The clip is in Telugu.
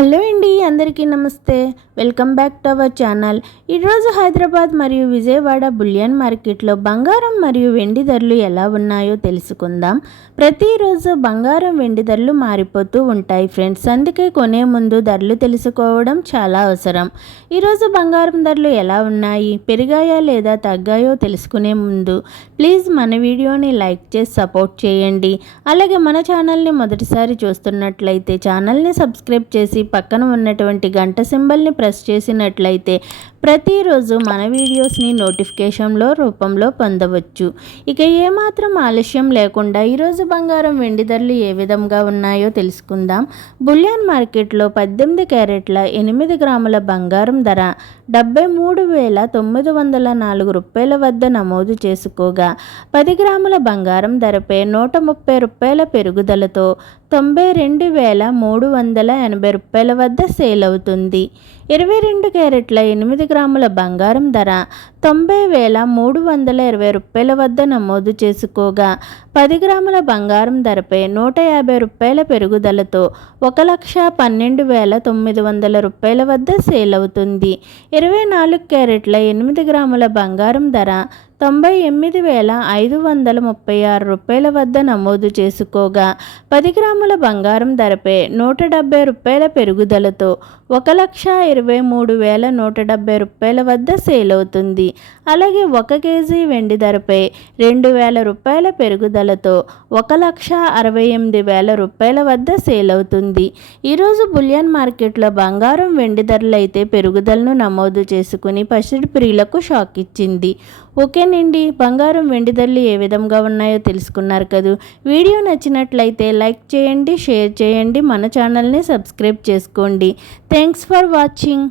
హలో అండి, అందరికీ నమస్తే. Welcome back to our channel. ఈరోజు హైదరాబాద్ మరియు విజయవాడ బులియన్ మార్కెట్లో బంగారం మరియు వెండి ధరలు ఎలా ఉన్నాయో తెలుసుకుందాం. ప్రతిరోజు బంగారం వెండి ధరలు మారిపోతూ ఉంటాయి ఫ్రెండ్స్, అందుకే కొనే ముందు ధరలు తెలుసుకోవడం చాలా అవసరం. ఈరోజు బంగారం ధరలు ఎలా ఉన్నాయి, పెరిగాయా లేదా తగ్గాయో తెలుసుకునే ముందు ప్లీజ్ మన వీడియోని లైక్ చేసి సపోర్ట్ చేయండి. అలాగే మన ఛానల్ని మొదటిసారి చూస్తున్నట్లయితే ఛానల్ని సబ్స్క్రైబ్ చేసి పక్కన ఉన్నటువంటి గంట సింబల్ని ప్రెస్ చేసినట్లయితే ప్రతిరోజు మన వీడియోస్ని నోటిఫికేషన్లో రూపంలో పొందవచ్చు. ఇక ఏమాత్రం ఆలస్యం లేకుండా ఈరోజు బంగారం వెండి ధరలు ఏ విధంగా ఉన్నాయో తెలుసుకుందాం. బులియన్ మార్కెట్లో 18 క్యారెట్ల 8 గ్రాముల బంగారం ధర 73,904 రూపాయల వద్ద నమోదు చేసుకోగా 10 గ్రాముల బంగారం ధరపై 130 రూపాయల పెరుగుదలతో 92,380 రూపాయల వద్ద సేల్ అవుతుంది. 22 క్యారెట్ల 8 గ్రాముల బంగారం ధర 90,320 రూపాయల వద్ద నమోదు చేసుకోగా 10 గ్రాముల బంగారం ధరపై 150 రూపాయల పెరుగుదలతో 1,12,900 రూపాయల వద్ద సేల్ అవుతుంది. 24 క్యారెట్ల 8 గ్రాముల బంగారం ధర 98,536 రూపాయల వద్ద నమోదు చేసుకోగా 10 గ్రాముల బంగారం ధరపై 170 రూపాయల పెరుగుదలతో 1,23,170 రూపాయల వద్ద సేల్ అవుతుంది. అలాగే 1 కేజీ వెండి ధరపై 2,000 రూపాయల పెరుగుదలతో 1,68,000 రూపాయల వద్ద సేల్ అవుతుంది. ఈరోజు బులియన్ మార్కెట్లో బంగారం వెండి ధరలు అయితే పెరుగుదలను నమోదు చేసుకుని పసిడి ప్రియులకు షాక్ ఇచ్చింది. ఓకేనండి, బంగారం వెండి ధరలు ఏ విధంగా ఉన్నాయో తెలుసుకున్నారు కదా. వీడియో నచ్చినట్లయితే లైక్ చేయండి, షేర్ చేయండి, మన ఛానల్ని సబ్స్క్రైబ్ చేసుకోండి. Thanks for watching.